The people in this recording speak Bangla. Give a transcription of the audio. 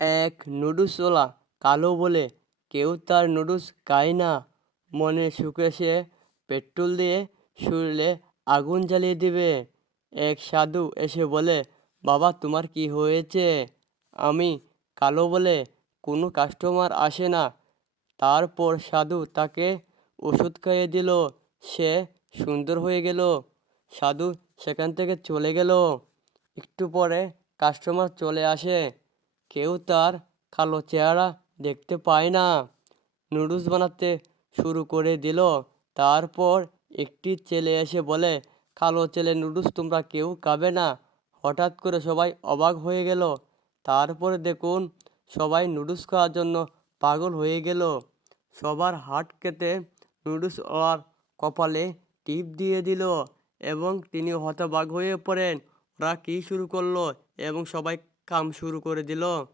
এক নুডলসওয়ালা কালো বলে কেউ তার নুডলস খায় না। মনের সুখে সে পেট্রোল দিয়ে শরীরে আগুন জ্বালিয়ে দিবে। এক সাধু এসে বলে, বাবা তোমার কি হয়েছে? আমি কালো বলে কোনো কাস্টমার আসে না। তারপর সাধু তাকে ওষুধ খাইয়ে দিল। সে সুন্দর হয়ে গেল। সাধু সেখান থেকে চলে গেল। একটু পরে কাস্টমার চলে আসে। কেউ তার কালো চেহারা দেখতে পায় না। নুডলস বানাতে শুরু করে দিল। তারপর একটি ছেলে এসে বলে, কালো ছেলে নুডলস তোমরা কেউ খাবে না। হঠাৎ করে সবাই অবাক হয়ে গেল। তারপরে দেখুন সবাই নুডলস খাওয়ার জন্য পাগল হয়ে গেল। সবার হাত কেটে নুডলস ওর কপালে টিপ দিয়ে দিল এবং তিনি হতবাক হয়ে পড়েন। ওরা কী শুরু করলো এবং সবাই কাম শুরু করে দিল।